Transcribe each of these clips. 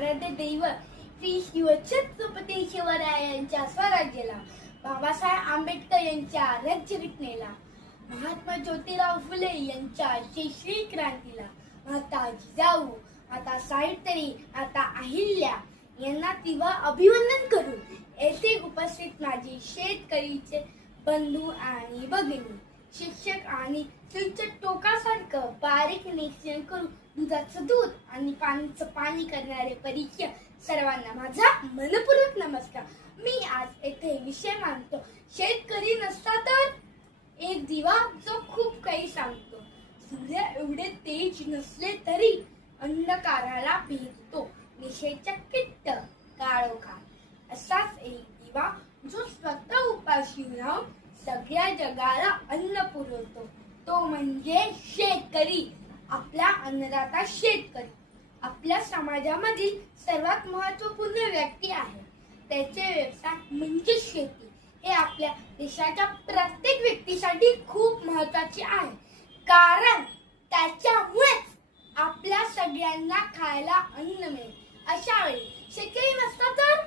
आराध्य दैवत श्री शिवछत्रपती शिवरायांच्या स्वराज्याला, बाबासाहेब आंबेडकर यांच्या राज्यघटनेला, महात्मा ज्योतिराव फुले यांच्या शिक्षण क्रांतीला, माता जिजाऊ, माता सावित्री, माता अहिल्या यांना तेव्हा अभिवंदन करून येथे उपस्थित माझे शेतकरीचे बंधू आणि भगिनी, शिक्षक आणि तुमच्या टोकासारखं बारीक निरीक्षण करून दुधाचं दूध आणि पाणीचं पाणी करणारे परिचय सर्वांना माझा मनपूर्वक नमस्कार. मी आज येथे विषय मांडतो, शेतकरी नसता तर एक दिवा जो खूप काही सांगतो. सूर्य एवढे तेज नसले तरी अंधकाराला भेदतो, निशेच्या किट्ट काळोखात. असाच एक दिवा जो स्वतः उपाशी राहून सगळ्या जगाला अन्न पुरवतो, तो म्हणजे शेतकरी. आपला अन्नदाता शेतकरी आपल्या समाजामधील सर्वात महत्त्वपूर्ण व्यक्ती आहे. त्याचे व्यवसाय म्हणजे शेती हे आपल्या देशाच्या प्रत्येक व्यक्तीसाठी खूप महत्त्वाचे आहे, कारण त्याच्यामुळेच आपल्या सगळ्यांना खायला अन्न मिळेल. अशा वेळी शेतकरी नसता तर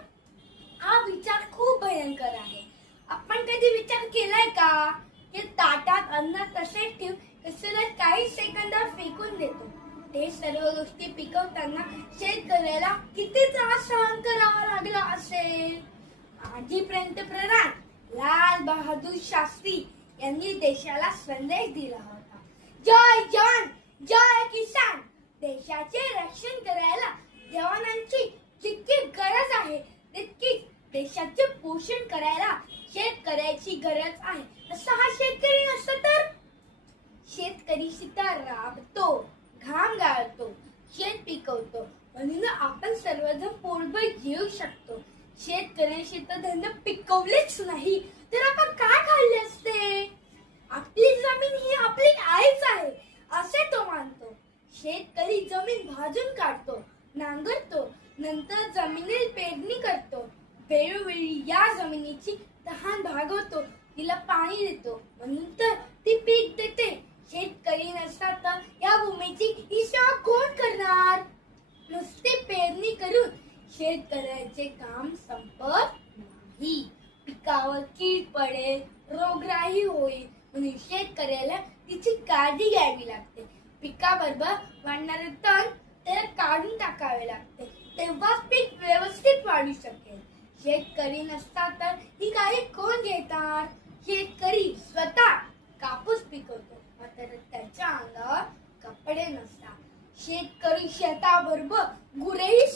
हा विचार खूप भयंकर आहे. आपण कधी विचार केलाय का की ताटात अन्न तसेच ठेवून दुसऱ्या काही सेकंदात फेकून देतो? ते सर्व गोष्टी पिकवताना शेतकऱ्याला किती त्रास सहन करावा लागला असेल. माजी पंतप्रधान लाल बहादूर शास्त्री यांनी देशाला संदेश दिला होता, जय जवान जय किसान. देशाचे रक्षण करायला जवानांची जितकी गरज आहे तितकीच देशाचे पोषण करायला शेतकऱ्याची गरज आहे. असा हा शेतकरी नसता तर शेतकरी शेतात राबतो, घाम गाळतो, शेत पिकवतो, म्हणून आपण सर्वजण पोटभर जेवू शकतो. शेतकऱ्याने शेतधन पिकवलेच नाही तर आपण काय खाल्ले असते? आपली जमीन ही आपली आईच आहे असे तो मानतो. शेतकरी जमीन भाजून काढतो, नांगरतो, नंतर जमिनीत पेरणी करतो, वेळोवेळी या जमिनीची तहान भागवतो, तिला पाणी देतो, म्हणून तर ती पीक देते. शेतकरी नसता तर या भूमीची ही सेवा कोण करणार? नुसती पेरणी करून शेतकऱ्याचे काम संपत नाही. पिकावर कीड पडेल, रोगराई होईल, म्हणून शेतकऱ्याला तिची काळजी घ्यावी लागते. पिकाबरोबर वाढणारे तण त्याला काढून टाकावे लागते, तेव्हाच पीक व्यवस्थित वाढू शकेल. शेतकरी नसता तर ही काळजी कोण घेणार? शेतकरी स्वतः कापूस पिकवतो, मात्र त्याच्या अंगावर कपडे नसतात. शेतकरी शेताबरोबर गुरेही